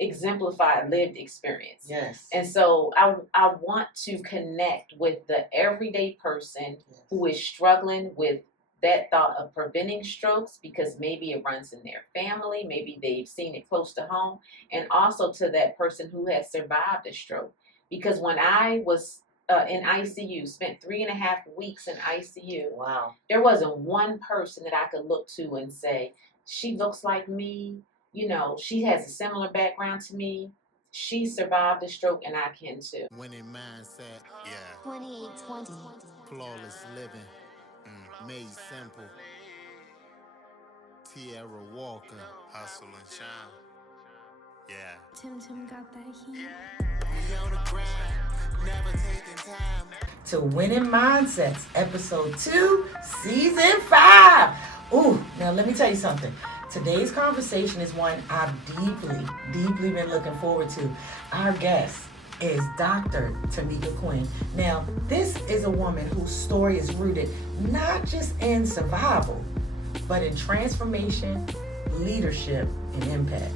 exemplify lived experience. Yes. And so I want to connect with the everyday person who is struggling with that thought of preventing strokes because maybe it runs in their family, maybe they've seen it close to home, and also to that person who has survived a stroke. Because when I was in ICU, spent 3.5 weeks in ICU. Wow. There wasn't one person that I could look to and say, she looks like me, she has a similar background to me. She survived a stroke and I can too. Winning mindset, yeah. 2820. Flawless living, made simple. Tierra Walker, hustle and shine. Yeah. Tim got that heat. We on the grind, never taking time. To Winning Mindsets, episode 2, season 5. Ooh, now let me tell you something. Today's conversation is one I've deeply been looking forward to. Our guest is Dr. Tamika Quinn. Now, this is a woman whose story is rooted not just in survival, but in transformation, leadership, and impact.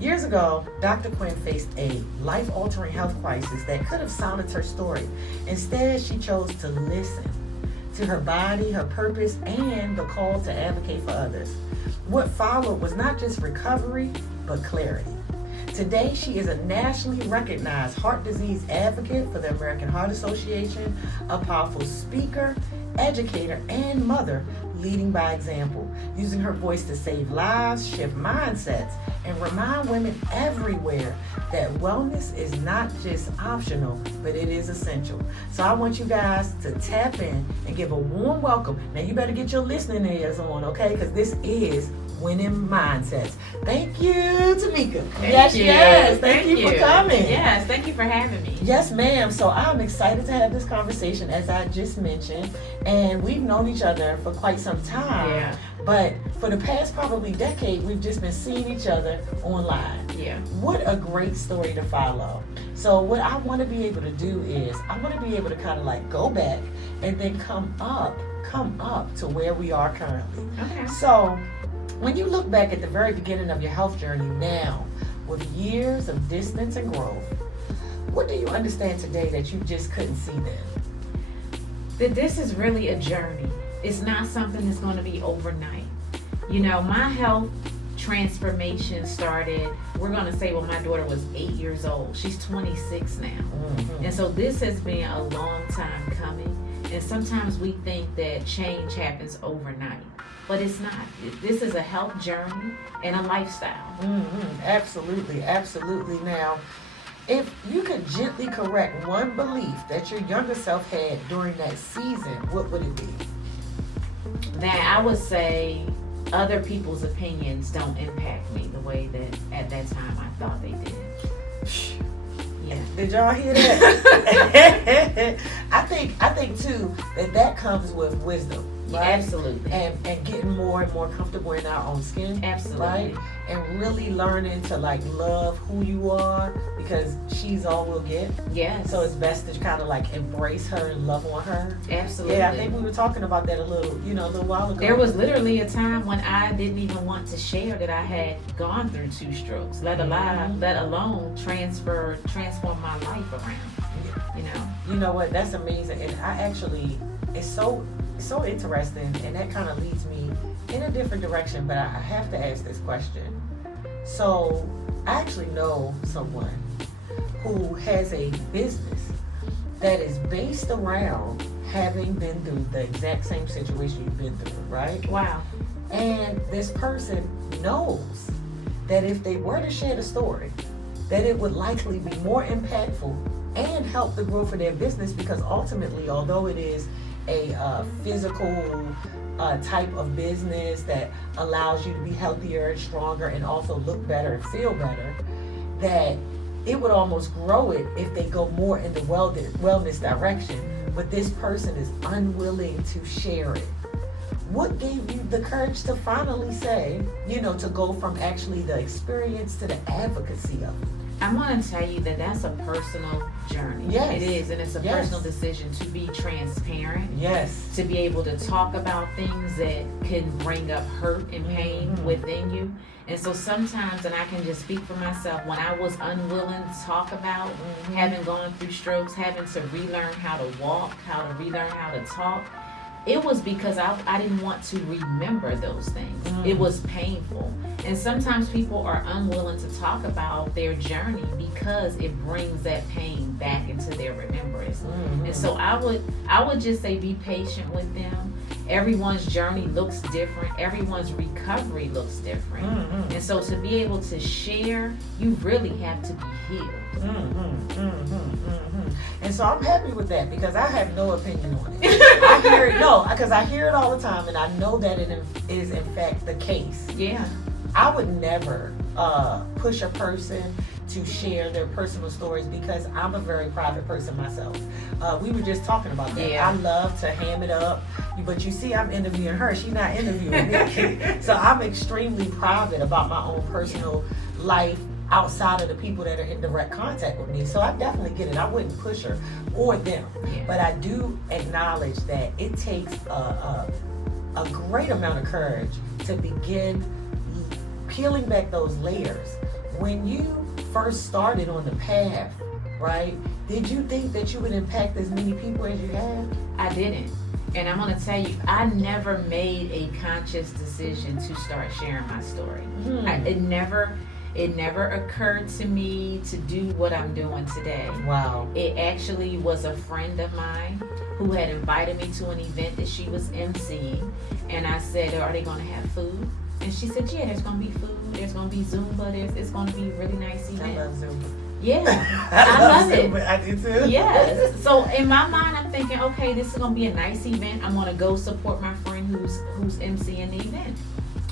Years ago, Dr. Quinn faced a life-altering health crisis that could have silenced her story. Instead, she chose to listen to her body, her purpose, and the call to advocate for others. What followed was not just recovery, but clarity. Today, she is a nationally recognized heart disease advocate for the American Heart Association, a powerful speaker, educator, and mother, leading by example, using her voice to save lives, shift mindsets, and remind women everywhere that wellness is not just optional, but it is essential. So I want you guys to tap in and give a warm welcome. Now you better get your listening ears on, okay? Because this is Winning Mindsets. Thank you, Tamika. Yes. Thank you for coming. Yes, thank you for having me. Yes, ma'am. So I'm excited to have this conversation, as I just mentioned. And we've known each other for quite some time. Yeah. But for the past probably decade, we've just been seeing each other online. Yeah. What a great story to follow. So what I want to be able to do is I want to be able to kind of like go back and then come up to where we are currently. Okay. So when you look back at the very beginning of your health journey now, with years of distance and growth, what do you understand today that you just couldn't see then? That this is really a journey. It's not something that's going to be overnight. My health transformation started, we're going to say when my daughter was 8 years old. She's 26 now. Mm-hmm. And so this has been a long time coming. And sometimes we think that change happens overnight. But it's not. This is a health journey and a lifestyle. Mm-hmm. Absolutely. Now, if you could gently correct one belief that your younger self had during that season, what would it be? That I would say other people's opinions don't impact me the way that at that time I thought they did. Yeah. Did y'all hear that? I think too that comes with wisdom. Right? Absolutely. And getting more and more comfortable in our own skin. Absolutely. Right? And really learning to like love who you are, because she's all we'll get. Yes. So it's best to kind of like embrace her and love on her. Absolutely. Yeah, I think we were talking about that a little while ago. There was literally a time when I didn't even want to share that I had gone through 2 strokes, let alone transform my life around. You know what? That's amazing. And I actually, it's so interesting, and that kind of leads me in a different direction, but I have to ask this question. So I actually know someone who has a business that is based around having been through the exact same situation you've been through, right? Wow. And this person knows that if they were to share the story, that it would likely be more impactful and help the growth of their business, because ultimately, although it is a physical type of business that allows you to be healthier and stronger and also look better and feel better, that it would almost grow it if they go more in the wellness direction. But this person is unwilling to share it. What gave you the courage to finally say, to go from actually the experience to the advocacy of it? I want to tell you that that's a personal journey. Yes. It is, and it's a Yes. personal decision to be transparent. Yes. To be able to talk about things that can bring up hurt and pain within you. And so sometimes, and I can just speak for myself, when I was unwilling to talk about having gone through strokes, having to relearn how to walk, how to relearn how to talk, it was because I didn't want to remember those things. It was painful. And sometimes people are unwilling to talk about their journey because it brings that pain back into their remembrance. And so I would just say be patient with them. Everyone's journey looks different. Everyone's recovery looks different. And so to be able to share, you really have to be healed. And so I'm happy with that because I have no opinion on it. I hear it, because I hear it all the time, and I know that it is in fact the case. Yeah. I would never push a person to share their personal stories because I'm a very private person myself. We were just talking about that. Yeah. I love to ham it up, but you see I'm interviewing her. She's not interviewing me. So I'm extremely private about my own personal life outside of the people that are in direct contact with me. So I definitely get it. I wouldn't push her or them. Yeah. But I do acknowledge that it takes a great amount of courage to begin peeling back those layers. When you first started on the path, right, did you think that you would impact as many people as you have? I didn't. And I'm going to tell you, I never made a conscious decision to start sharing my story. It never occurred to me to do what I'm doing today. Wow. It actually was a friend of mine who had invited me to an event that she was emceeing. And I said, are they going to have food? And she said, yeah, there's going to be food. There's going to be Zumba. It's going to be a really nice event. I love Zumba. Yeah, I love it. Zumba. I do too. Yes. So in my mind, I'm thinking, okay, this is going to be a nice event. I'm going to go support my friend who's emceeing the event.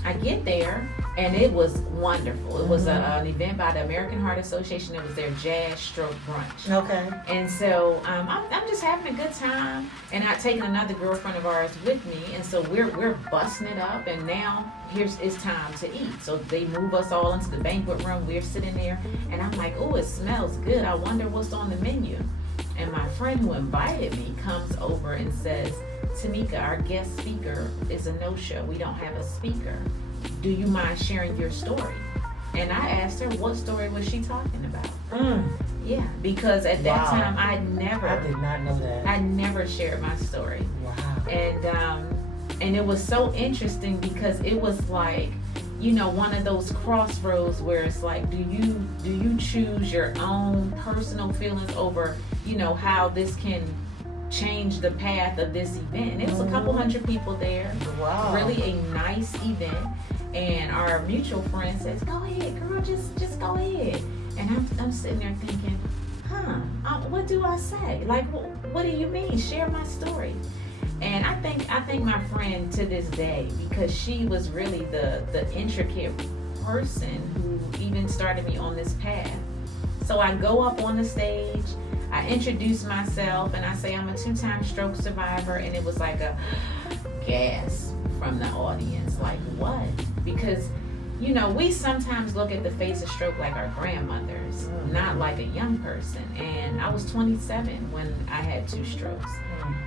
I get there, and it was wonderful. It was an event by the American Heart Association. It was their jazz stroke brunch. Okay. And so I'm just having a good time, and I'd taken another girlfriend of ours with me, and so we're busting it up, and now it's time to eat. So they move us all into the banquet room. We're sitting there, and I'm like, oh, it smells good. I wonder what's on the menu. And my friend who invited me comes over and says, Tamika, our guest speaker is a no-show. We don't have a speaker. Do you mind sharing your story? And I asked her, what story was she talking about? Yeah, because at that time, I did not know that. I never shared my story. Wow. And it was so interesting because it was like, you know, one of those crossroads where it's like, do you choose your own personal feelings over, you know, how this can change the path of this event? And it was a couple hundred people there. Wow. Really a nice event. And our mutual friend says, go ahead, girl, just go ahead. And I'm sitting there thinking, what do I say? Like, what do you mean? Share my story. And I think my friend to this day, because she was really the intricate person who even started me on this path. So I go up on the stage, I introduce myself, and I say I'm a 2-time stroke survivor, and it was like a gasp from the audience, like, what? Because, you know, we sometimes look at the face of stroke like our grandmothers, not like a young person. And I was 27 when I had 2 strokes.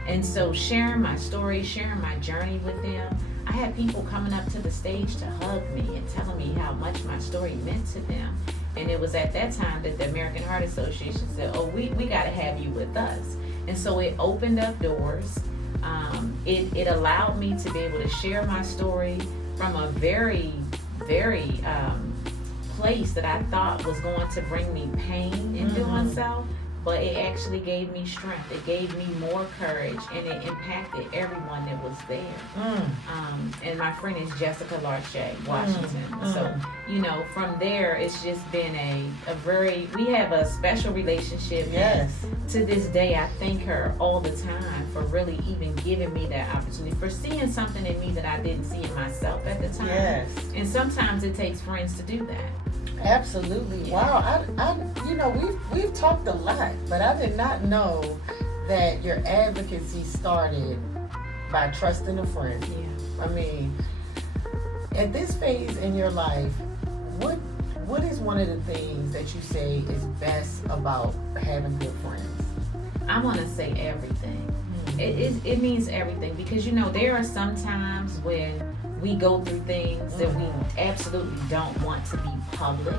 And so sharing my story, sharing my journey with them, I had people coming up to the stage to hug me and telling me how much my story meant to them. And it was at that time that the American Heart Association said, oh, we got to have you with us. And so it opened up doors. It allowed me to be able to share my story from a very, very place that I thought was going to bring me pain in doing so. But it actually gave me strength. It gave me more courage, and it impacted everyone that was there. And my friend is Jessica Larche, Washington. So, you know, from there, it's just been we have a special relationship. Yes. To this day, I thank her all the time for really even giving me that opportunity, for seeing something in me that I didn't see in myself at the time. Yes. And sometimes it takes friends to do that. Absolutely. Yeah. Wow. I you know, we've talked a lot, but I did not know that your advocacy started by trusting a friend. Yeah. I mean, at this phase in your life, what what is one of the things that you say is best about having good friends? I want to say everything. It means everything, because there are some times when we go through things that we absolutely don't want to be public.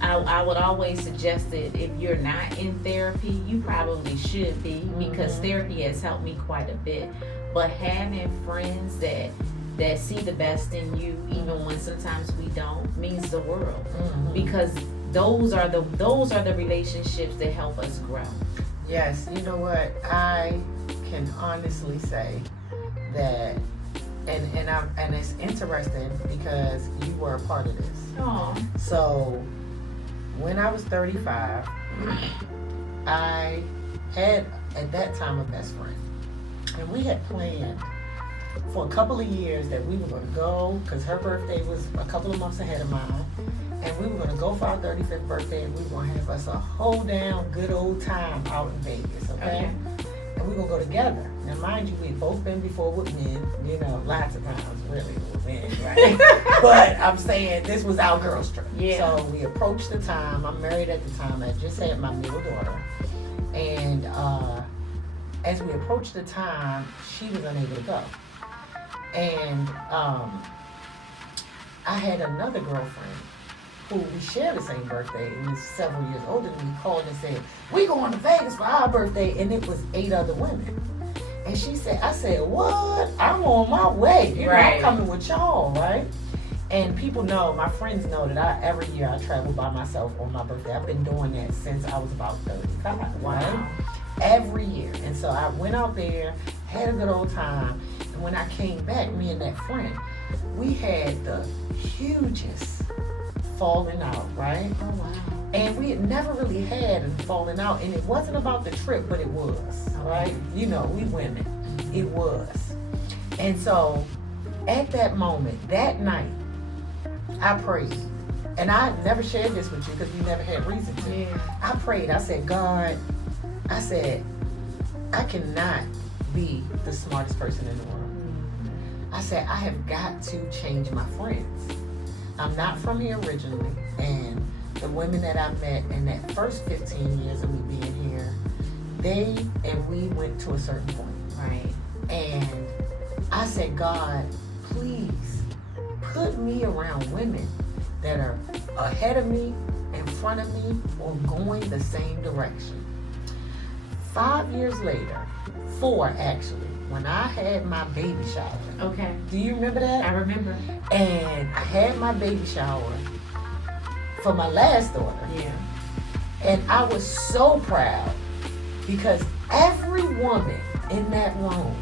I would always suggest that if you're not in therapy, you probably should be, because therapy has helped me quite a bit. But having friends that see the best in you, even when sometimes we don't, means the world. Because those are the relationships that help us grow. Yes, you know what? I can honestly say that, and it's interesting because you were a part of this. Aww. So when I was 35, I had at that time a best friend, and we had planned for a couple of years that we were going to go, because her birthday was a couple of months ahead of mine, and we were going to go for our 35th birthday, and we were going to have us a whole down good old time out in Vegas, okay? And we were going to go together. Now, mind you, we'd both been before with men, lots of times, really, with men, right? But I'm saying this was our girls' trip. Yeah. So we approached the time. I'm married at the time. I just had my middle daughter. And as we approached the time, she was unable to go. And I had another girlfriend who we shared the same birthday, and was several years older than me, called and said, "We going to Vegas for our birthday," and it was 8 other women. And I said, "What? I'm on my way. I'm coming with y'all, right?" And people know, my friends know that every year I travel by myself on my birthday. I've been doing that since I was about 35, right? Every year. And so I went out there, had a good old time, and when I came back, me and that friend, we had the hugest falling out, right? Oh, wow. And we had never really had a falling out, and it wasn't about the trip, but it was, right? We women, it was. And so at that moment, that night, I prayed. And I never shared this with you because we never had reason to. Yeah. I prayed. I said, "God," I said, "I cannot be the smartest person in the world." I said, "I have got to change my friends. I'm not from here originally, and the women that I met in that first 15 years of me being here, they and we went to a certain point." Right. And I said, "God, please put me around women that are ahead of me, in front of me, or going the same direction." 5 years later, 4 actually, when I had my baby shower. Okay. Do you remember that? I remember. And I had my baby shower for my last daughter. Yeah. And I was so proud because every woman in that room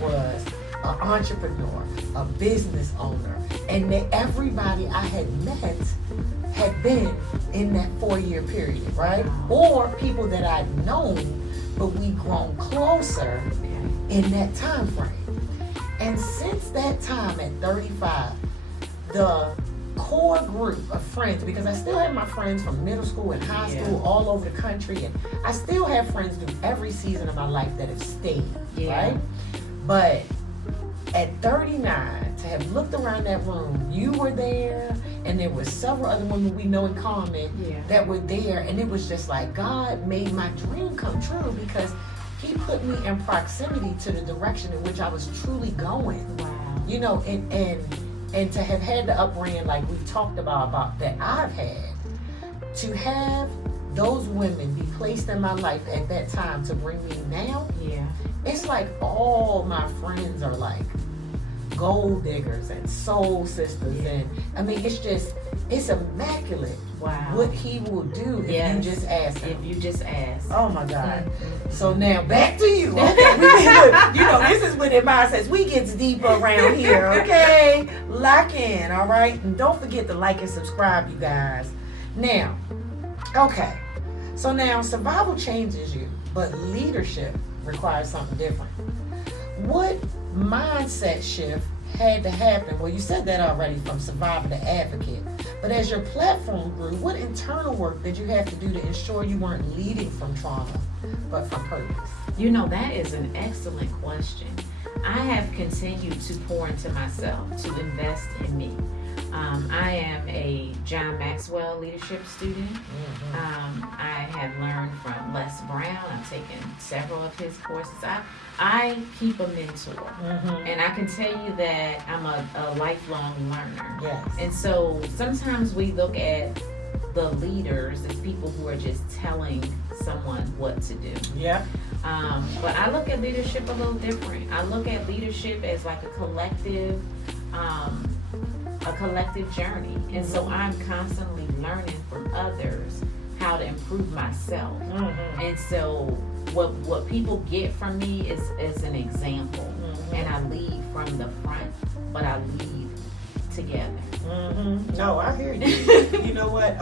was an entrepreneur, a business owner, and everybody I had met had been in that 4-year period, right? Or people that I'd known, but we grown closer in that time frame. And since that time at 35, the core group of friends, because I still have my friends from middle school and high school all over the country, and I still have friends through every season of my life that have stayed, right? But at 39, to have looked around that room, you were there, and there were several other women we know in common that were there, and it was just like God made my dream come true because He put me in proximity to the direction in which I was truly going. Wow. And to have had the upbringing like we've talked about that I've had, to have those women be placed in my life at that time to bring me now, it's like all my friends are like gold diggers and soul sisters, and I mean it's immaculate. Wow. What He will do if you just ask Him. If you just ask. Oh my God. So now back to you. Okay, this is when their mindsets. We gets deeper around here, okay? Lock in, all right? And don't forget to like and subscribe, you guys. Now, okay. So now survival changes you, but leadership requires something different. What mindset shift had to happen? Well, you said that already, from survivor to advocate. But as your platform grew, what internal work did you have to do to ensure you weren't leading from trauma, but from purpose? That is an excellent question. I have continued to pour into myself, to invest in me. I am a John Maxwell leadership student. I have learned from Les Brown. I've taken several of his courses. I keep a mentor, and I can tell you that I'm a lifelong learner. Yes. And so sometimes we look at the leaders as people who are just telling someone what to do. Yeah. But I look at leadership a little different. I look at leadership as like a collective journey. And so I'm constantly learning from others how to improve myself. And so what people get from me is an example. And I lead from the front, but I lead together. No, I hear you. You know what?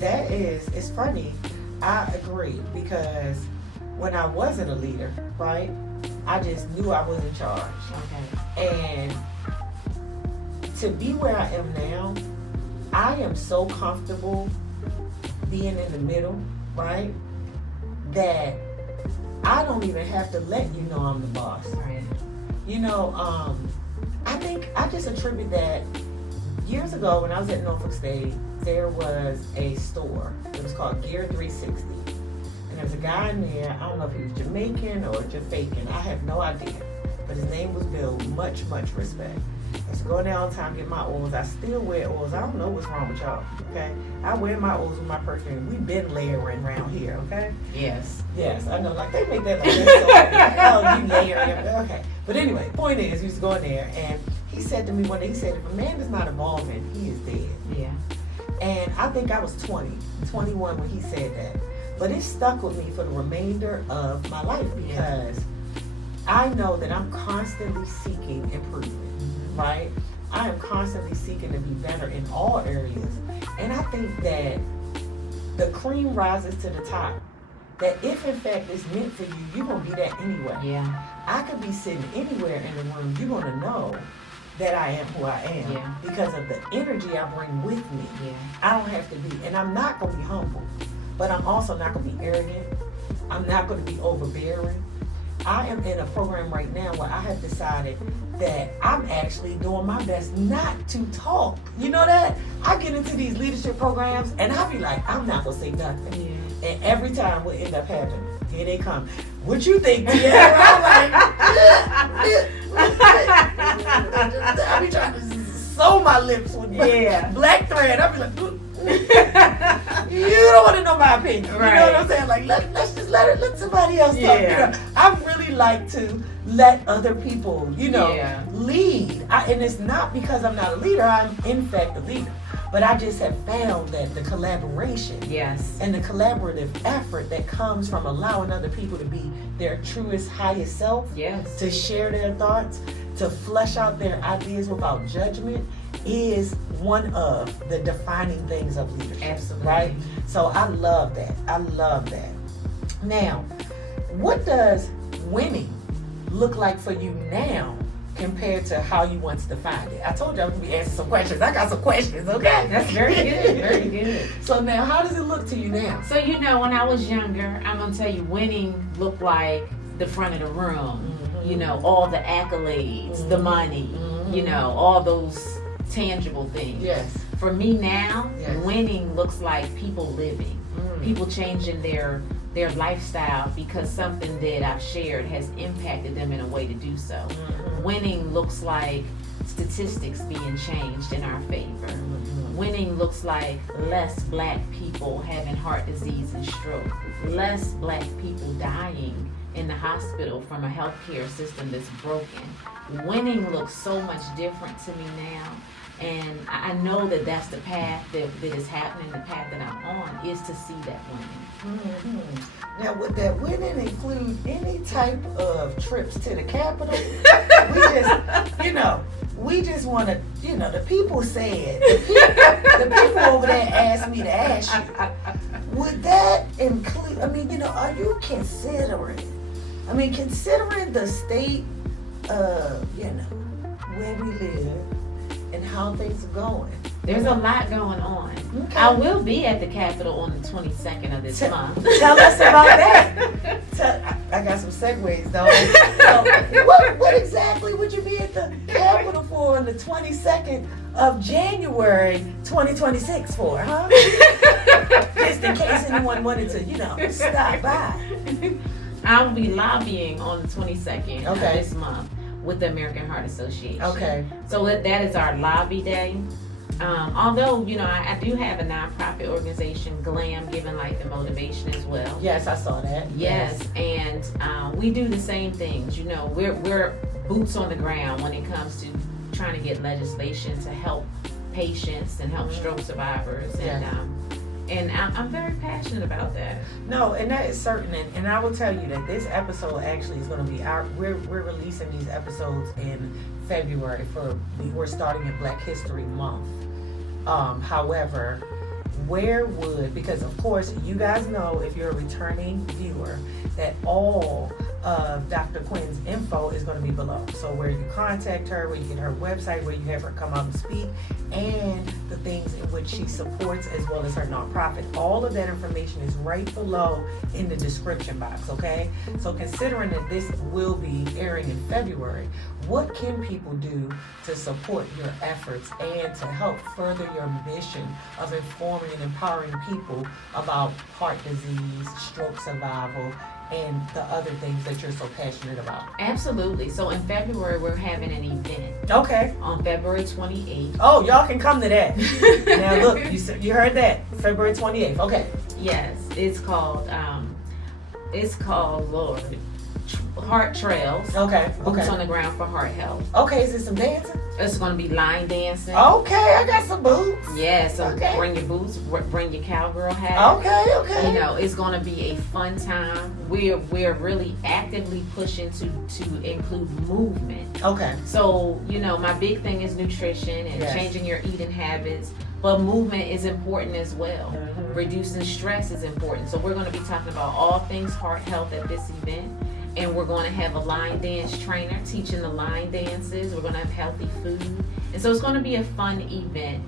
It's funny. I agree, because when I wasn't a leader, right, I just knew I was in charge. Okay. And to be where I am now, I am so comfortable being in the middle, right, that I don't even have to let you know I'm the boss. Right. You know, I think I just attribute that years ago when I was at Norfolk State, there was a store. It was called Gear 360. And there was a guy in there, I don't know if he was Jamaican or Jamaican, I have no idea. But his name was Bill, much, much respect. I used to go in there all the time, get my oils. I still wear oils. I don't know what's wrong with y'all, okay? I wear my oils with my perfume. We've been layering around here, okay? Yes. Yes, I know. Like, they make that like this. Oh, you layering. Okay. But anyway, point is, he used to go in there, and he said to me one day, he said, if a man is not evolving, he is dead. Yeah. And I think I was 21 when he said that. But it stuck with me for the remainder of my life, because I know that I'm constantly seeking improvement, right? I am constantly seeking to be better in all areas. And I think that the cream rises to the top. That if in fact it's meant for you, you're going to be that anyway. Yeah. I could be sitting anywhere in the room, you're going to know that I am who I am because of the energy I bring with me. Yeah. I don't have to be, and I'm not going to be humble, but I'm also not going to be arrogant. I'm not going to be overbearing. I am in a program right now where I have decided that I'm actually doing my best not to talk. You know that? I get into these leadership programs and I be like, I'm not going to say nothing. Yeah. And every time what end up happening, here they come. What you think, Tierra? I'm like, I be trying to sew my lips with black thread. I be like, you don't want to know my opinion. Right. You know what I'm saying? Like, let's just let somebody else talk. You know? I really like to let other people, lead. And it's not because I'm not a leader. I'm in fact a leader. But I just have found that the collaboration and the collaborative effort that comes from allowing other people to be their truest, highest self, to share their thoughts, to flesh out their ideas without judgment, is one of the defining things of leadership. Absolutely. Right? So I love that. I love that. Now, what does winning look like for you now compared to how you once defined it? I told you I was going to be answering some questions. I got some questions, okay? That's very good. Very good. So now, how does it look to you now? So, when I was younger, I'm going to tell you, winning looked like the front of the room. All the accolades, the money, all those tangible things. Yes. For me now, winning looks like people living, people changing their lifestyle because something that I've shared has impacted them in a way to do so. Winning looks like statistics being changed in our favor. Winning looks like less black people having heart disease and stroke, less black people dying in the hospital from a healthcare system that's broken. Winning looks so much different to me now. And I know that that's the path that is happening, the path that I'm on, is to see that winning. Now, would that winning include any type of trips to the Capitol? we just want to, the people said, the people over there asked me to ask you, would that include, are you considering the state of, where we live, and how things are going? There's a lot going on. Okay. I will be at the Capitol on the 22nd of this month. Tell us about that. I got some segues, though. So, what exactly would you be at the Capitol for on the 22nd of January 2026 for, huh? Just in case anyone wanted to, stop by. I'll be lobbying on the 22nd of Okay. this month with the American Heart Association. Okay. So that is our lobby day. Although, I do have a nonprofit organization, GLAM, Giving Life and Motivation as well. Yes, I saw that. Yes, and we do the same things. We're boots on the ground when it comes to trying to get legislation to help patients and help stroke survivors. And and I'm very passionate about that. No, and that is certain. And I will tell you that this episode actually is going to be we're releasing these episodes in February we're starting in Black History Month. However, because of course you guys know, if you're a returning viewer, that all of Dr. Quinn's info is going to be below. So where you contact her, where you get her website, where you have her come out and speak, and the things in which she supports, as well as her nonprofit. All of that information is right below in the description box, okay? So considering that this will be airing in February, what can people do to support your efforts and to help further your mission of informing and empowering people about heart disease, stroke survival, and the other things that you're so passionate about? Absolutely. So in February, we're having an event. Okay. On February 28th. Oh, y'all can come to that. Now look, you heard that. February 28th. Okay. Yes, it's called Lord, Heart Trails. Okay. Boots on the ground for heart health. Okay, is it some dancing? It's going to be line dancing. Okay, I got some boots. Yeah, so Okay. bring your boots, bring your cowgirl hat. Okay. It's going to be a fun time. We're really actively pushing to include movement. Okay. So, my big thing is nutrition and changing your eating habits, but movement is important as well. Mm-hmm. Reducing stress is important. So we're going to be talking about all things heart health at this event. And we're going to have a line dance trainer teaching the line dances. We're going to have healthy food. And so it's going to be a fun event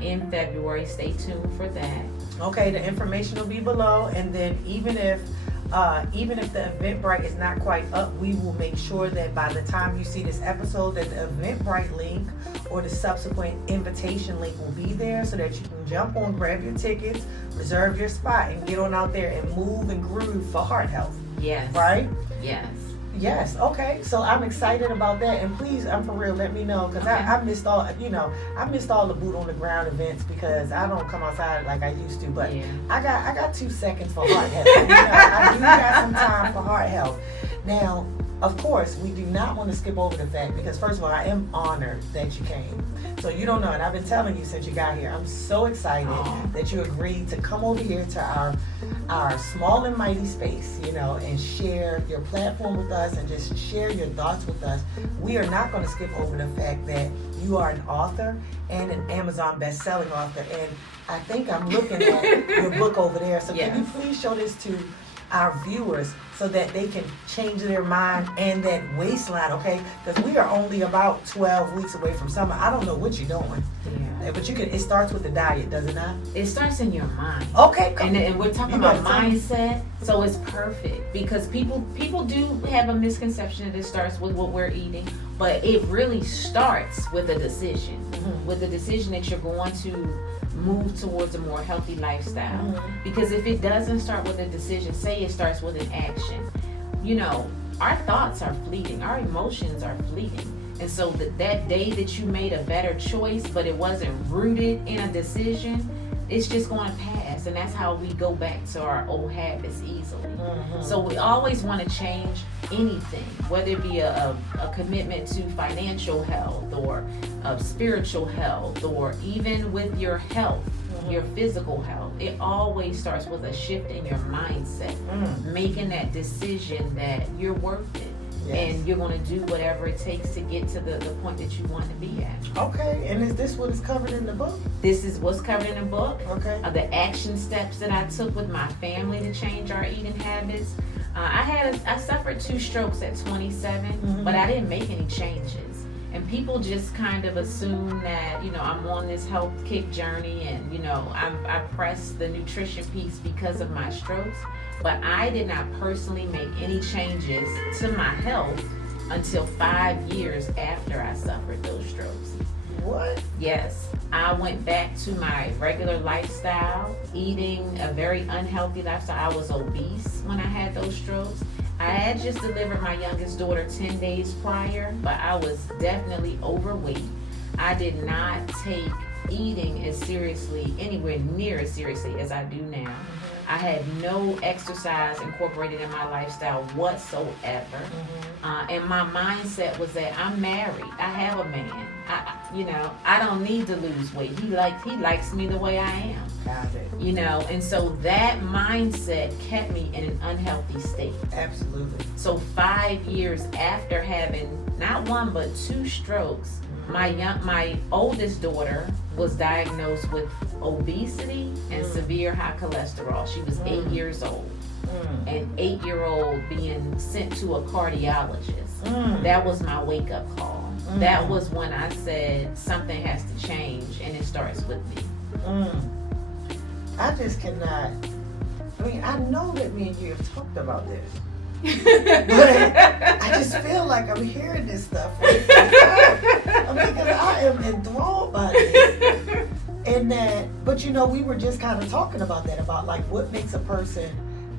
in February. Stay tuned for that. Okay, the information will be below, and then even if the Eventbrite is not quite up, we will make sure that by the time you see this episode, that the Eventbrite link or the subsequent invitation link will be there, so that you can jump on, grab your tickets, reserve your spot, and get on out there and move and groove for heart health. Yes. Right? Yes. Okay. So I'm excited about that, and please, I'm for real, let me know, because I missed all the boot on the ground events because I don't come outside like I used to. But I got 2 seconds for heart health. I do got some time for heart health. Now, of course, we do not want to skip over the fact, because first of all, I am honored that you came. So you don't know, and I've been telling you since you got here, I'm so excited that you agreed to come over here to our small and mighty space, and share your platform with us and just share your thoughts with us. We are not going to skip over the fact that you are an author and an Amazon best-selling author, and I think I'm looking at your book over there. So can you please show this to our viewers so that they can change their mind and that waistline, okay? Because we are only about 12 weeks away from summer. I don't know what you're doing. Yeah. But it starts with the diet, does it not? It starts in your mind. Okay. And we're talking about mindset, so it's perfect, because people do have a misconception that it starts with what we're eating, but it really starts with a decision. Mm-hmm. With the decision that you're going to move towards a more healthy lifestyle. Mm-hmm. Because if it doesn't start with a decision, say it starts with an action. Our thoughts are fleeting, our emotions are fleeting. And so that day that you made a better choice, but it wasn't rooted in a decision, it's just going to pass. And that's how we go back to our old habits easily. Mm-hmm. So we always want to change anything, whether it be a commitment to financial health or spiritual health, or even with your health, your physical health. It always starts with a shift in your mindset, making that decision that you're worth it. Yes. And you're going to do whatever it takes to get to the point that you want to be at. Okay, and is this what is covered in the book? This is what's covered in the book. Okay. The action steps that I took with my family to change our eating habits. I suffered 2 strokes at 27, but I didn't make any changes. And people just kind of assume that, I'm on this health kick journey and, I press the nutrition piece because of my strokes. But I did not personally make any changes to my health until 5 years after I suffered those strokes. what? Yes. I went back to my regular lifestyle, eating a very unhealthy lifestyle. I was obese when I had those strokes. I had just delivered my youngest daughter 10 days prior, but I was definitely overweight. I did not take eating as seriously, anywhere near as seriously as I do now. I had no exercise incorporated in my lifestyle whatsoever. And my mindset was that I'm married. I have a man. I don't need to lose weight. He likes me the way I am. Got it. And so that mindset kept me in an unhealthy state. Absolutely. So 5 years after having not one but 2 strokes, my oldest daughter was diagnosed with obesity and severe high cholesterol. She was 8 years old. An 8-year-old being sent to a cardiologist. That was my wake-up call. That was when I said something has to change, and it starts with me. I just cannot. I know that me and you have talked about this. But I just feel like I'm hearing this stuff right now. Because I am enthralled by this. And that, but we were just kind of talking about that, about like what makes a person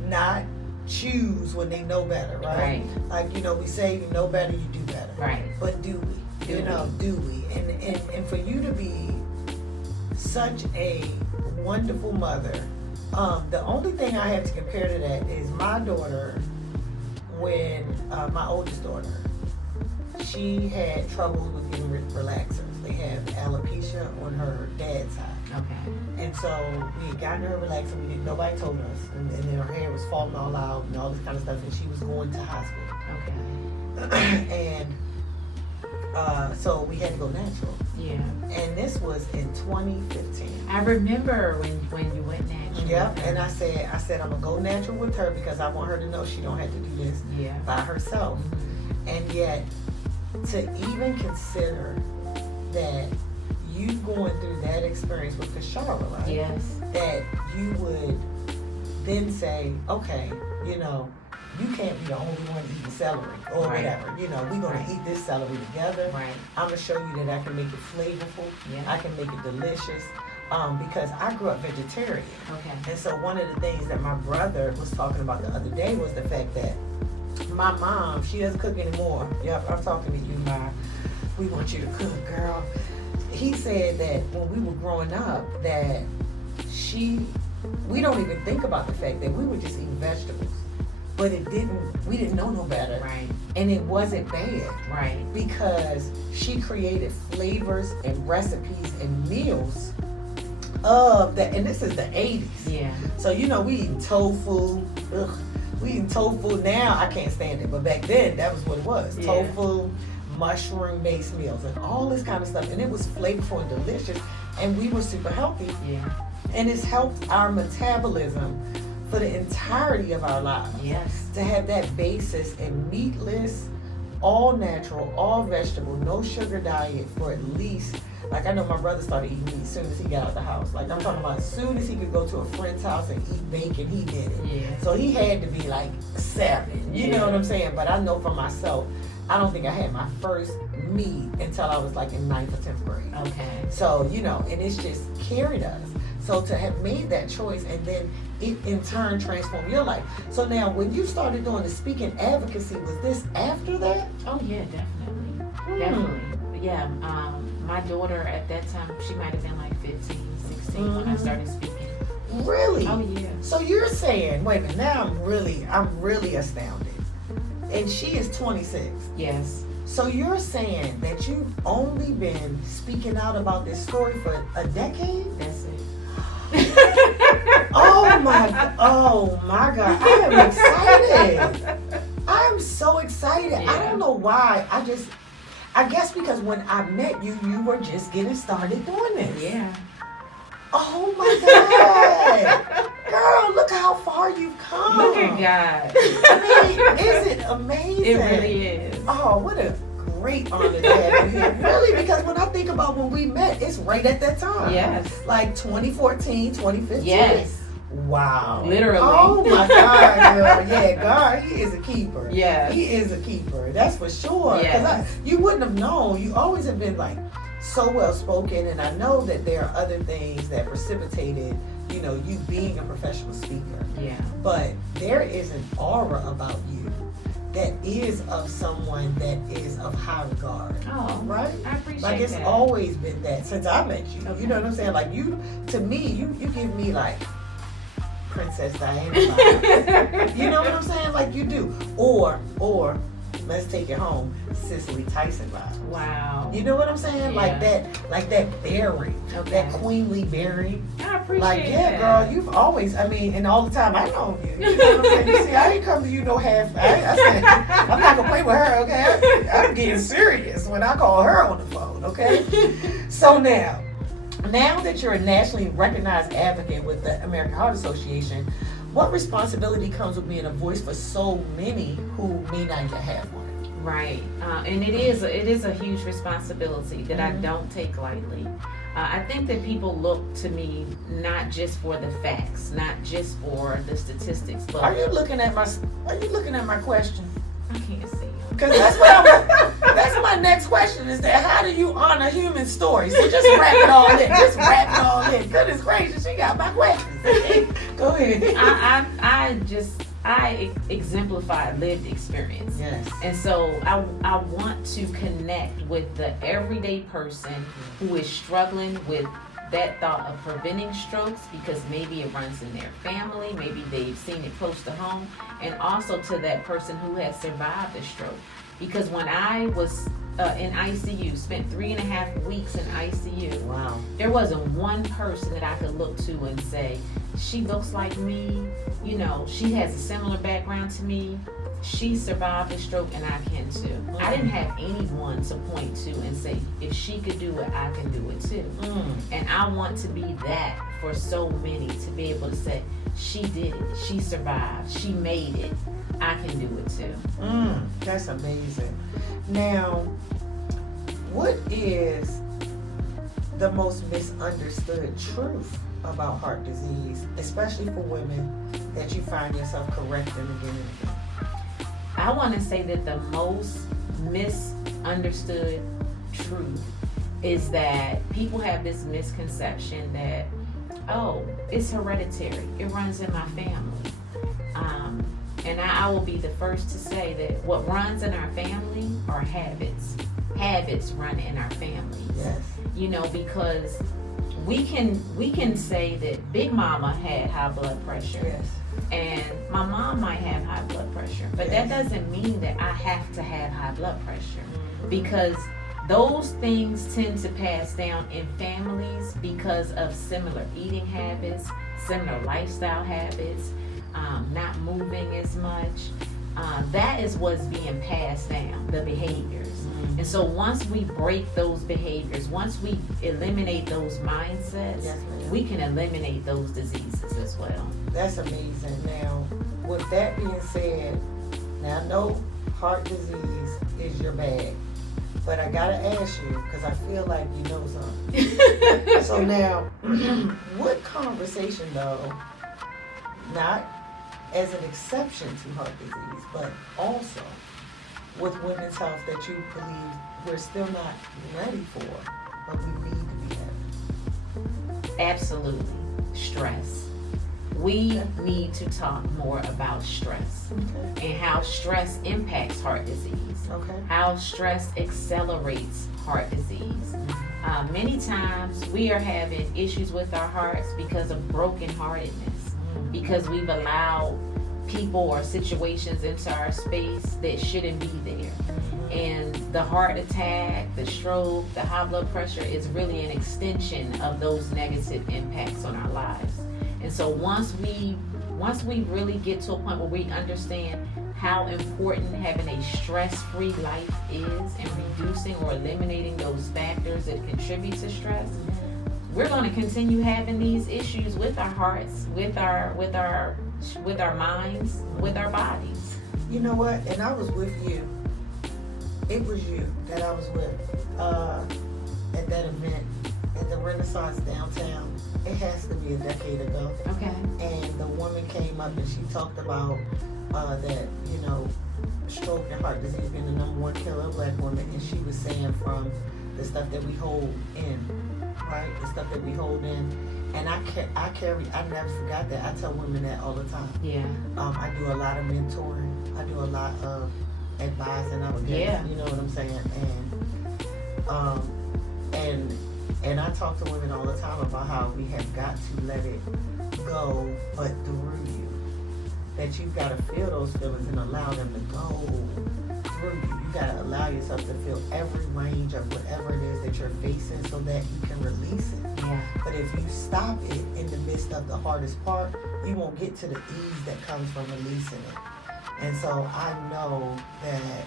not choose when they know better, right? Like, we say you know better, you do better. Right. But do we? Do we? And for you to be such a wonderful mother, the only thing I have to compare to that is my daughter. When my oldest daughter, she had trouble with getting relaxers. They have alopecia on her dad's side. Okay. And so we had gotten her a relaxer. Nobody told us. And then her hair was falling all out and all this kind of stuff. And she was going to hospital. Okay. And so we had to go natural. Yeah. And this was in 2015. I remember when you went natural. Yep. And I said I'm gonna go natural with her because I want her to know she don't have to do this by herself. And yet, to even consider that you going through that experience with Kashara, right? Yes. That you would then say, okay, you can't be the only one eating celery or whatever. We're going to eat this celery together. Right. I'm going to show you that I can make it flavorful. Yeah. I can make it delicious. Because I grew up vegetarian. Okay. And so one of the things that my brother was talking about the other day was the fact that my mom, she doesn't cook anymore. Yep, I'm talking to you, Ma. We want you to cook, girl. He said that when we were growing up, that we don't even think about the fact that we were just eating vegetables. But we didn't know no better. Right. And it wasn't bad. Right. Because she created flavors and recipes and meals of that, and this is the 80s. Yeah. So we eating tofu. We eating tofu now. I can't stand it, but back then that was what it was. Yeah. Tofu, mushroom-based meals, and all this kind of stuff, and it was flavorful and delicious, and we were super healthy. Yeah. And it's helped our metabolism for the entirety of our lives. Yes. To have that basis in meatless, all natural, all vegetable, no sugar diet for at least, like I know my brother started eating meat as soon as he got out of the house. Like I'm talking about as soon as he could go to a friend's house and eat bacon, he did it. Yeah. So he had to be like 7. You know what I'm saying? But I know for myself, I don't think I had my first meat until I was like in 9th or 10th grade. Okay. So, and it's just carried us. So to have made that choice and then it in turn transformed your life. So now when you started doing the speaking advocacy, was this after that? Oh yeah, definitely. Definitely. Yeah. My daughter at that time, she might have been like 15, 16 when I started speaking. Really? Oh yeah. So you're saying, wait a minute, now I'm really astounded. And she is 26. Yes. So you're saying that you've only been speaking out about this story for a decade? That's it. Oh my God. I am excited. I am so excited. Yeah. I don't know why. I guess because when I met you, you were just getting started doing this. Yeah. Oh my God. Girl, look how far you've come. Look at God. I mean, isn't it amazing? It really is. Oh, what a great honor to have you here. Really, because when I think about when we met, it's right at that time. Yes. Like 2014, 2015. Yes. Wow. Literally. Oh my God, girl. Yeah, God, he is a keeper. Yeah. He is a keeper. That's for sure. Yes. Because you wouldn't have known. You always have been like so well spoken, and I know that there are other things that precipitated, you know, you being a professional speaker. Yeah. But there is an aura about you that is of someone that is of high regard. Oh, right? I appreciate like it's that. always been that since I met you. Okay. You know what I'm saying? Like you, to me, you give me like Princess Diana vibes. You know what I'm saying? Like you do. Or let's take it home, Cicely Tyson vibes. Wow. You know what I'm saying? Yeah. Like that bearing, Okay. that queenly bearing. I appreciate Like, yeah, that. girl, you've always, I mean, and all the time, I know you. You know what I'm saying? You see, I ain't come to you no half. I said, I'm not gonna play with her, okay? I'm getting serious when I call her on the phone, okay? So now that you're a nationally recognized advocate with the American Heart Association, what responsibility comes with being a voice for so many who may not even have one? Right, and it is a huge responsibility that I don't take lightly. I think that people look to me not just for the facts, not just for the statistics, but Are you looking at my question? I can't see. Because that's my next question is that how do you honor human stories? So just wrap it all in. Just wrap it all in. Goodness gracious, she got my questions. Go ahead. I exemplify lived experience. Yes. And so I want to connect with the everyday person who is struggling with that thought of preventing strokes because maybe it runs in their family, maybe they've seen it close to home, and also to that person who has survived a stroke. Because when I was in ICU, spent 3.5 weeks in ICU, Wow. there wasn't one person that I could look to and say, she looks like me, you know, she has a similar background to me, she survived a stroke and I can too. I didn't have anyone to point to and say, if she could do it, I can do it too. And I want to be that for so many, to be able to say, she did it, she survived, she made it, I can do it too. That's amazing. Now, what is the most misunderstood truth about heart disease, especially for women, that you find yourself correcting again and again? I want to say that the most misunderstood truth is that people have this misconception that, oh, it's hereditary, it runs in my family. And I will be the first to say that what runs in our family are habits. Habits run in our family. Yes. You know, because we can say that Big Mama had high blood pressure. Yes. And my mom might have high blood pressure. But that doesn't mean that I have to have high blood pressure. Because those things tend to pass down in families because of similar eating habits, similar lifestyle habits, not moving as much. That is what's being passed down, the behaviors. And so once we break those behaviors, once we eliminate those mindsets, we can eliminate those diseases as well. That's amazing. Now, with that being said, now I know heart disease is your bag, but I gotta ask you, because I feel like you know something. So now, what conversation though, not as an exception to heart disease, but also with women's health that you believe we're still not ready for, but we need to be ready? Absolutely. Stress. We need to talk more about stress and how stress impacts heart disease. How stress accelerates heart disease. Many times we are having issues with our hearts because of brokenheartedness, because we've allowed people or situations into our space that shouldn't be there. And the heart attack, the stroke, the high blood pressure is really an extension of those negative impacts on our lives. And so once we really get to a point where we understand how important having a stress-free life is and reducing or eliminating those factors that contribute to stress, we're going to continue having these issues with our hearts, with our minds, with our bodies. You know what? And I was with you. It was you that I was with at that event at the Renaissance downtown. It has to be a decade ago. Okay. And the woman came up and she talked about that, you know, stroke and heart disease being the #1 killer of black women. And she was saying from the stuff that we hold in, right? The stuff that we hold in. And I never forgot that. I tell women that all the time. Yeah. I do a lot of mentoring. I do a lot of advising. You know what I'm saying? And I talk to women all the time about how we have got to let it go, but through you. That you've got to feel those feelings and allow them to go through you. You got to allow yourself to feel every range of whatever it is that you're facing so that you can release it. Yeah. But if you stop it in the midst of the hardest part, you won't get to the ease that comes from releasing it. And so I know that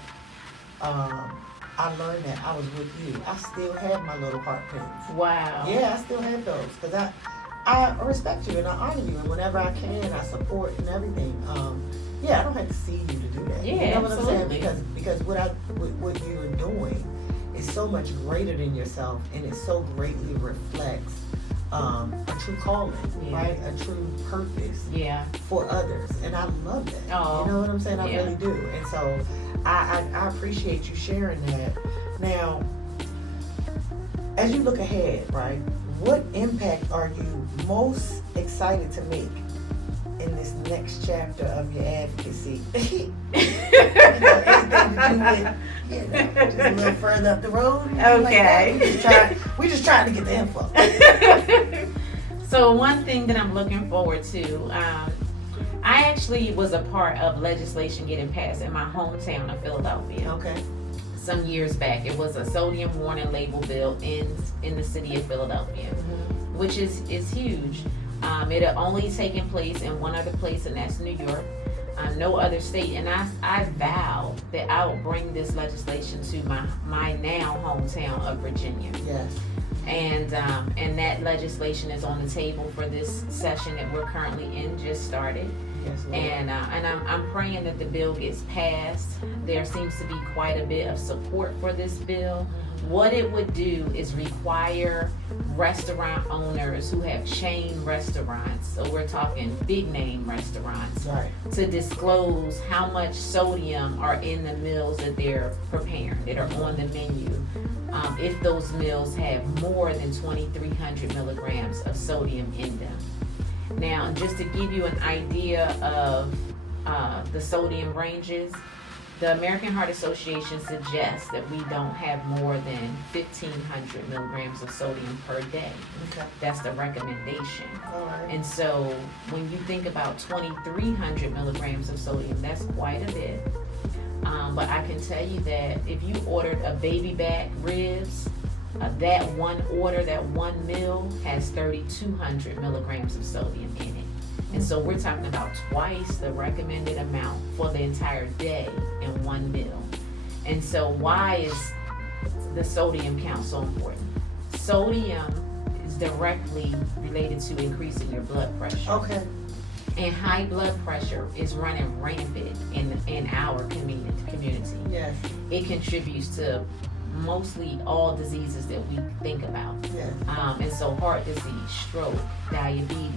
I learned that I was with you. I still have my little heart pins. Wow. Yeah, I still have those because I respect you and I honor you, and whenever I can, I support and everything. I don't have to see you to do that. Yeah, you know what absolutely. I'm saying? Because what you're doing is so much greater than yourself, and it so greatly reflects a true calling, right? A true purpose for others, and I love that. Oh, you know what I'm saying? I really do, and so I appreciate you sharing that. Now, as you look ahead, right? What impact are you most excited to make in this next chapter of your advocacy? Anything to do with, just a little further up the road. Okay. We just trying to get the info. So one thing that I'm looking forward to, I actually was a part of legislation getting passed in my hometown of Philadelphia. Okay. Some years back. It was a sodium warning label bill in the city of Philadelphia, which is huge. It had only taken place in one other place, and that's New York. No other state. And I vowed that I would bring this legislation to my now hometown of Virginia. Yes. And that legislation is on the table for this session that we're currently in, just started. Yes, Lord. And I'm praying that the bill gets passed. There seems to be quite a bit of support for this bill. What it would do is require restaurant owners who have chain restaurants, so we're talking big name restaurants, right, to disclose how much sodium are in the meals that they're preparing, that are on the menu. If those meals have more than 2,300 milligrams of sodium in them. Now, just to give you an idea of the sodium ranges, the American Heart Association suggests that we don't have more than 1,500 milligrams of sodium per day. Okay. That's the recommendation. All right. And so when you think about 2,300 milligrams of sodium, that's quite a bit. But I can tell you that if you ordered a baby back ribs, that one meal has 3,200 milligrams of sodium in it. And so we're talking about twice the recommended amount for the entire day in one meal. And so why is the sodium count so important? Sodium is directly related to increasing your blood pressure. Okay. And high blood pressure is running rampant in our community. Yes. It contributes to mostly all diseases that we think about. Yes. And so heart disease, stroke, diabetes,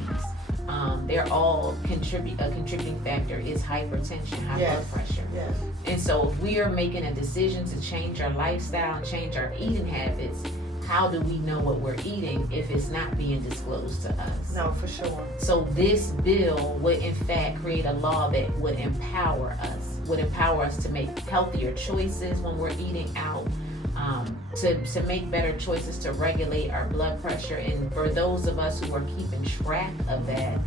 they're all a contributing factor is hypertension, high blood pressure. Yes. And so if we are making a decision to change our lifestyle and change our eating habits, how do we know what we're eating if it's not being disclosed to us? No, for sure. So this bill would in fact create a law that would empower us to make healthier choices when we're eating out, to make better choices to regulate our blood pressure. And for those of us who are keeping track of that,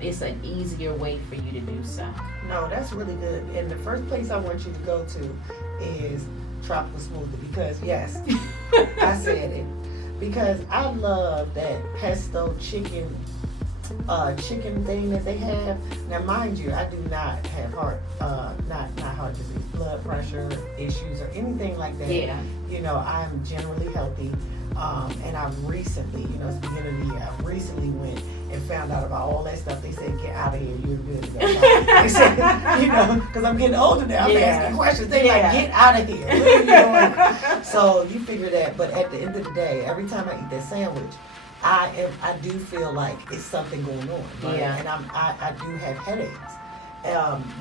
it's an easier way for you to do so. No, that's really good. And the first place I want you to go to is Tropical Smoothie, because yes, I said it. Because I love that pesto chicken thing that they have. Now, mind you, I do not have not heart disease, blood pressure issues, or anything like that. Yeah. You know, I'm generally healthy. And I recently, it's the beginning of the year, I recently went and found out about all that stuff. They said, get out of here, you're good to go. They said, because I'm getting older now, I'm asking questions. They like, get out of here. What are you doing? So you figure that, but at the end of the day, every time I eat that sandwich, I do feel like it's something going on. Right? Yeah. And I do have headaches.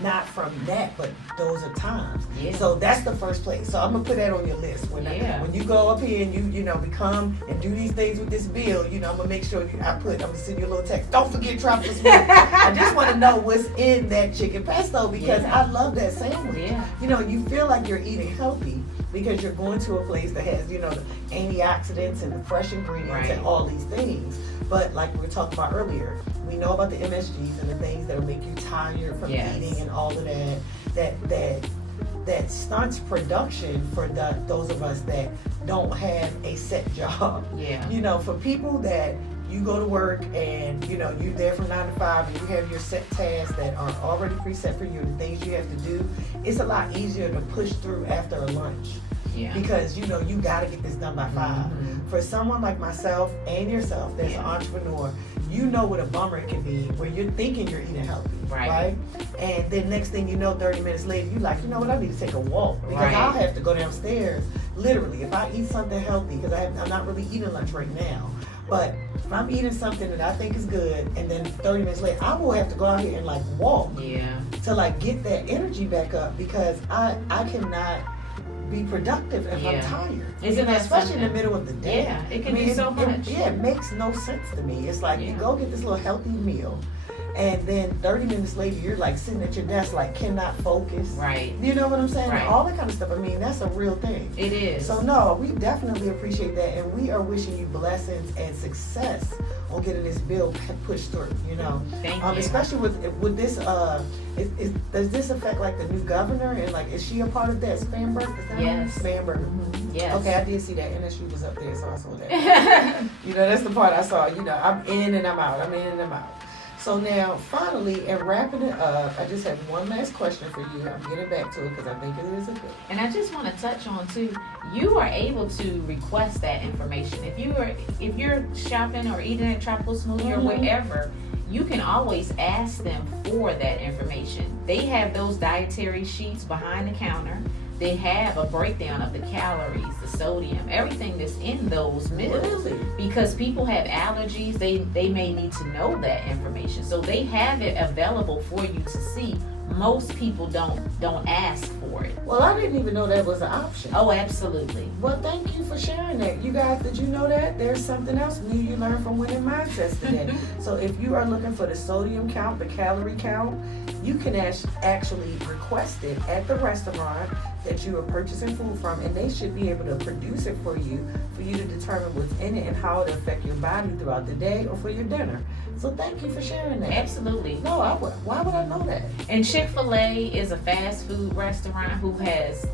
not from that, but those are times. Yeah. So that's the first place. So I'm gonna put that on your list. When you go up here and you become and do these things with this bill, I'm gonna make sure I'm gonna send you a little text. Don't forget tropical smoothie. I just want to know what's in that chicken pesto because I love that sandwich. Yeah. You feel like you're eating healthy because you're going to a place that has the antioxidants and the fresh ingredients and all these things. But like we were talking about earlier, we know about the MSGs and the things that'll make you tired from eating and all of that stunts production for those of us that don't have a set job. Yeah. For people that you go to work and you're there from 9 to 5 and you have your set tasks that are already preset for you, the things you have to do, it's a lot easier to push through after a lunch. Yeah. Because you got to get this done by 5. Mm-hmm. For someone like myself and yourself that's an entrepreneur, you know what a bummer it can be where you're thinking you're eating healthy, right? And then next thing you know, 30 minutes later, you're like, what, I need to take a walk because I'll have to go downstairs. Literally, if I eat something healthy, because I'm not really eating lunch right now, but if I'm eating something that I think is good, and then 30 minutes later, I will have to go out here and walk to get that energy back up because I cannot be productive if I'm tired. Isn't that especially in the middle of the day? Yeah, it can be so much. It makes no sense to me. It's like you go get this little healthy meal, and then 30 minutes later you're sitting at your desk cannot focus. Right. You know what I'm saying? Right. All that kind of stuff. I mean, that's a real thing. It is. So no, we definitely appreciate that, and we are wishing you blessings and success on getting this bill pushed through. Thank you. Especially with this. Does this affect the new governor and is she a part of that? Spanberg? Is that Yes. Spanberg. Mm-hmm. Yes. Okay, I did see that. NSU was up there, so I saw that. That's the part I saw. I'm in and I'm out. I'm in and I'm out. So now, finally, and wrapping it up, I just have one last question for you. I'm getting back to it because I think it is a good. And I just want to touch on too. You are able to request that information if you're shopping or eating at Tropical Smoothie or wherever. You can always ask them for that information. They have those dietary sheets behind the counter. They have a breakdown of the calories, the sodium, everything that's in those meals. Really? Because people have allergies, they may need to know that information. So they have it available for you to see. Most people don't ask for it. Well, I didn't even know that was an option. Oh, absolutely. Well, thank you for sharing that. You guys, did you know that? There's something else new you learned from Winning Mindsets today. So if you are looking for the sodium count, the calorie count, you can actually request it at the restaurant that you are purchasing food from, and they should be able to produce it for you to determine what's in it and how it affect your body throughout the day or for your dinner. So thank you for sharing that. Absolutely. No, why would I know that? And Chick-fil-A is a fast food restaurant who has,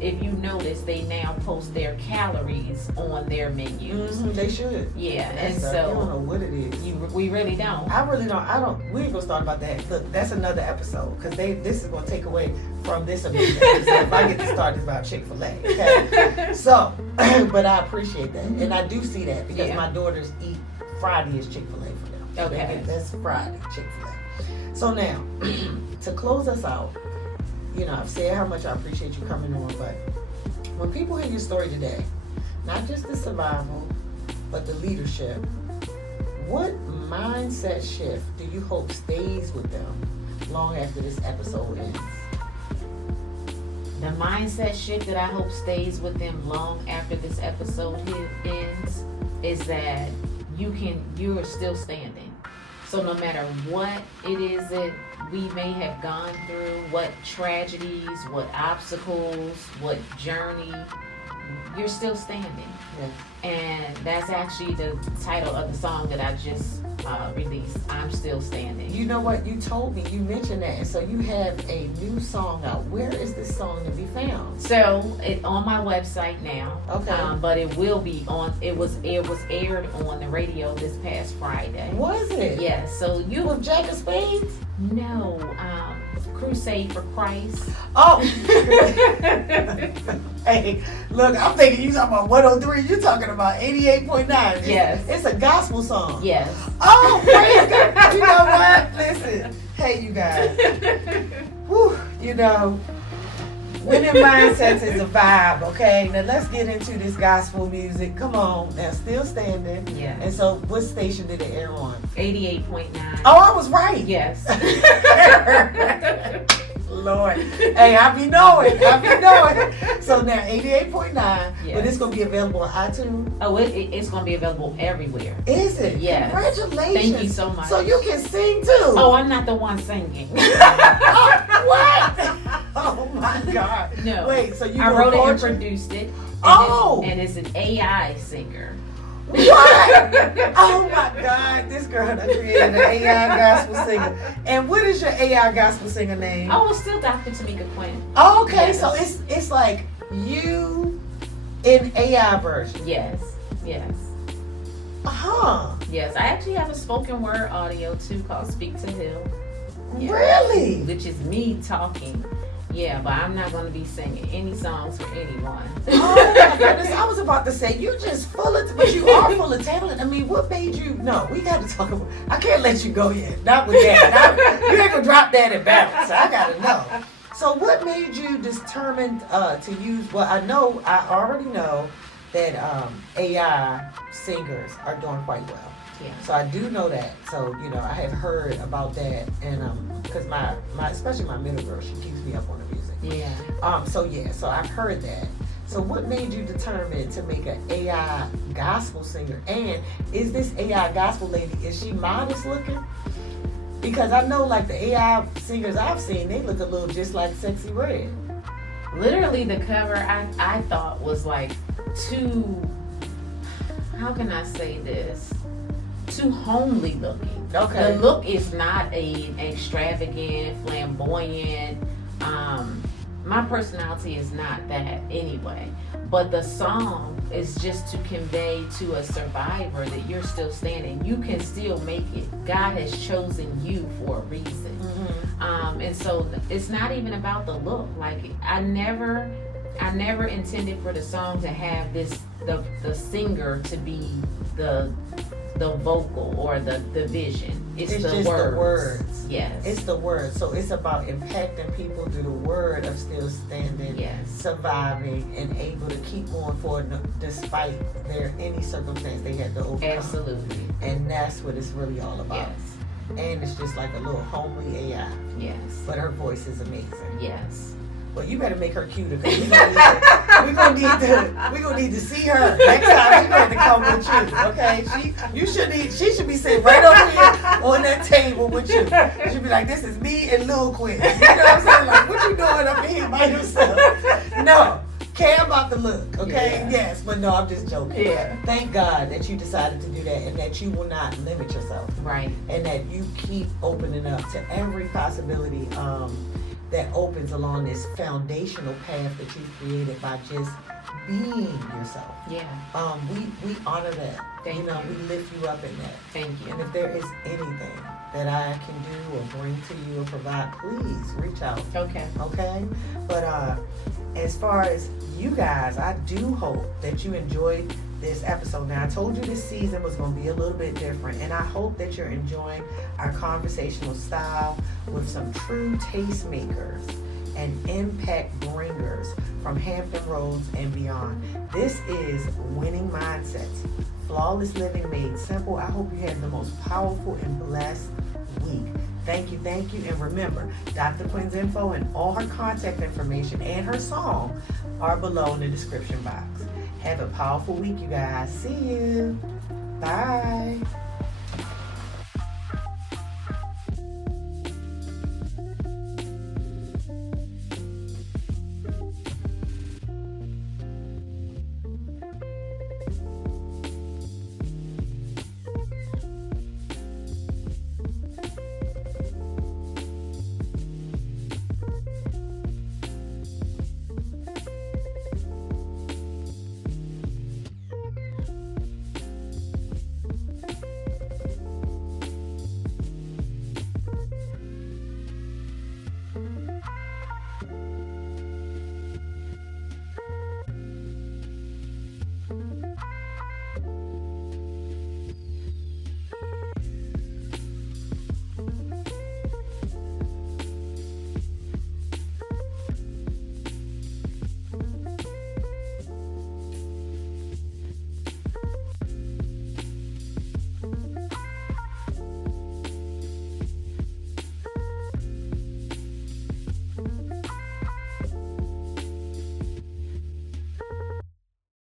if you notice, they now post their calories on their menus. Mm-hmm, they should. Yeah, and so I don't know what it is. We really don't. I really don't. We ain't gonna start about that. Look, that's another episode because this is gonna take away from this amazing episode. If I get to start this about Chick-fil-A, okay? So, but I appreciate that, and I do see that because my daughters eat Friday is Chick-fil-A for them. Okay, that's Friday Chick-fil-A. So now, to close us out, I've said how much I appreciate you coming on, but when people hear your story today, not just the survival, but the leadership, what mindset shift do you hope stays with them long after this episode ends? The mindset shift that I hope stays with them long after this episode ends is that you are still standing. So no matter what it is that we may have gone through, what tragedies, what obstacles, what journey, you're still standing. Yeah. And that's actually the title of the song that I just released, I'm Still Standing. You know what? You told me, you mentioned that, and so you have a new song out. Where is this song to be found? So it's on my website now. Okay. But it will be on. It was aired on the radio this past Friday. Was it? Yes. So you with Jack of Spades? No. Crusade for Christ. Oh. Hey, look, I'm thinking you talking about 103. You're talking about 88.9. Yes. It's a gospel song. Yes. Oh, praise God. You know what? Listen. Hey, you guys. Whew, Winning mindsets is a vibe, okay? Now let's get into this gospel music. Come on. Now, still standing. Yeah. And so, what station did it air on? 88.9. Oh, I was right. Yes. Lord. Hey, I be knowing. So now 88.9, Yes. but it's going to be available on iTunes. Oh, it's going to be available everywhere. Is it? Yes. Congratulations. Thank you so much. So you can sing too. Oh, I'm not the one singing. What? Oh my God. No. Wait, so you I wrote it and poetry? produced it. And it's an AI singer. What? Oh my God. This girl done created an AI gospel singer. And what is your AI gospel singer name? Oh, it's still Dr. Tamika Quinn. Oh, okay, Yes. so it's like you in AI version. Yes. Huh. Yes. I actually have a spoken word audio too called Speak to Hill. Yeah. Really? Which is me talking. Yeah, but I'm not going to be singing any songs for anyone. Oh my goodness, I was about to say, you just but you are full of talent. I mean, what made you, no, we got to talk about, I can't let you go yet. Not with that. You ain't going to drop that and bounce. I got to know. So what made you determined to use, well, I already know that AI singers are doing quite well. Yeah. So I do know that. So, I have heard about that. And because my especially my middle girl, she keeps me up on the music. Yeah. So I've heard that. So what made you determine to make an AI gospel singer? And is this AI gospel lady, is she modest looking? Because I know like the AI singers I've seen, they look a little just like Sexy Red. Literally the cover I thought was like too, how can I say this? Too homely looking. Okay. The look is not a extravagant, flamboyant. My personality is not that anyway. But the song is just to convey to a survivor that you're still standing. You can still make it. God has chosen you for a reason. Mm-hmm. And so it's not even about the look. Like I never intended for the song to have the singer to be the vocal or the vision. It's the just words. the words. Yes. It's the words. So it's about impacting people through the word of still standing, Yes. surviving, and able to keep going forward despite any circumstance they had to overcome. Absolutely. And that's what it's really all about. Yes. And it's just like a little homely AI. Yes. But her voice is amazing. Yes. Well, you better make her cuter because we're gonna need to see her next time. She got to come with you, okay? She should be sitting right over here on that table with you. She should be like, this is me and Lil Quinn. You know what I'm saying? Like, what you doing up here by yourself? No, care about the look, okay? Yeah. Yes, but no, I'm just joking. Yeah. Thank God that you decided to do that and that you will not limit yourself. Right. And that you keep opening up to every possibility that opens along this foundational path that you've created by just being yourself. Yeah. We honor that. Thank you. We lift you up in that. Thank you. And if there is anything that I can do or bring to you or provide, please reach out. Okay. Okay? But as far as you guys, I do hope that you enjoyed this episode. Now, I told you this season was going to be a little bit different, and I hope that you're enjoying our conversational style with some true tastemakers and impact bringers from Hampton Roads and beyond. This is Winning Mindsets, Flawless Living Made Simple. I hope you have the most powerful and blessed week. Thank you. And remember, Dr. Quinn's info and all her contact information and her song are below in the description box. Have a powerful week, you guys. See you. Bye.